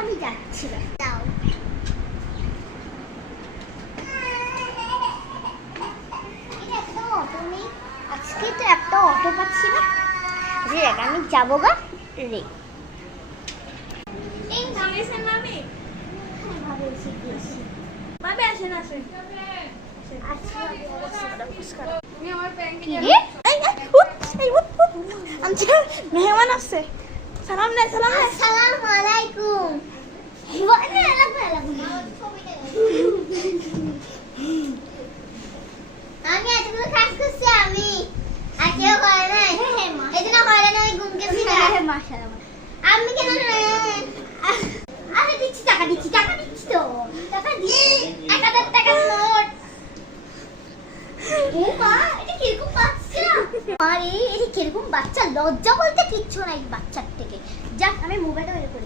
আমি যাচ্ছি না। যাও। একটা অটো নেই আজকে, তো একটা অটো পাচ্ছি না। যে আমি যাবো গা রে। এই ভাবেছেন মামি? ভাবে এসে গিয়েছি। মামি আসেন আসেন। আচ্ছা নমস্কার। আমি আমার প্যান্ট কি রে? মেহমান আসছে। সালাম নে সালাম নে। আসসালামু আলাইকুম। আমি এতগুলো কাজ করছি, আমি আর কেউ করে নাই। এই জন্য করে না, আমি ঘুম গেছিলাম। আমি কেন আরে দিচ্ছি, টাকা দিচ্ছি তো, টাকা দিচ্ছি। 1000 টাকার নোট। ও মা, এটা কিরকম বাচ্চা! আরে এটা কিরকম বাচ্চা, লজ্জা বলতে কিচ্ছু নাই বাচ্চার থেকে। যাক আমি মোবাইলটা বের